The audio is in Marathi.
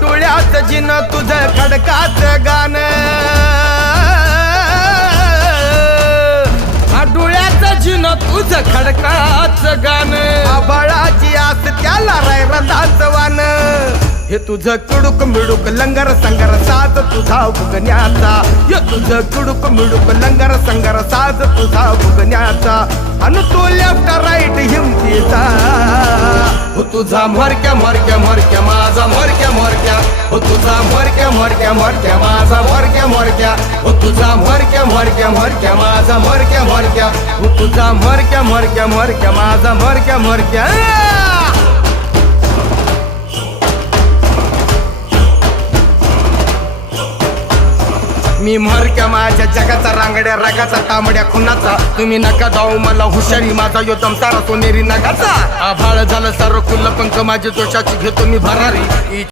डोळ्यात जिन तुझं खडकाच गाण, डोळ्यात जिन तुझं खडकाच गाण, आबाळाची आस त्याला रथाच वान, हे तुझं कुडुक मिडुक लंगर संगर साज तुझा फुगण्याचा, हे तुझं कुडुक मिडुक लंगर संगर साज तुझा फुगण्याचा, अन तो लेफ्ट राईट हिमतीचा, हो तुझा मरक्या मरक्या मरक्या माझा मरक्या मरक्या, हो तुझा मरक्या मरक्या मरक्या माझा मरक्या मरक्या, हो तुझा मरक्या मरक्या मरक्या माझा मरक्या मरक्या, हो तुझा मरक्या मरक्या मरक्या माझा मरक्या मरक्या. मी मरक्या माझ्या जगाचा रांगड्या रागाचा तांबड्या खुनाचा, तुम्ही नका जाऊ मला हुशारी माझा यो दमसारा सोनेरी नगाचा, आभाळ झालं सारं खुल्लं पंख माझी दोषाची घेतो मी भरारी.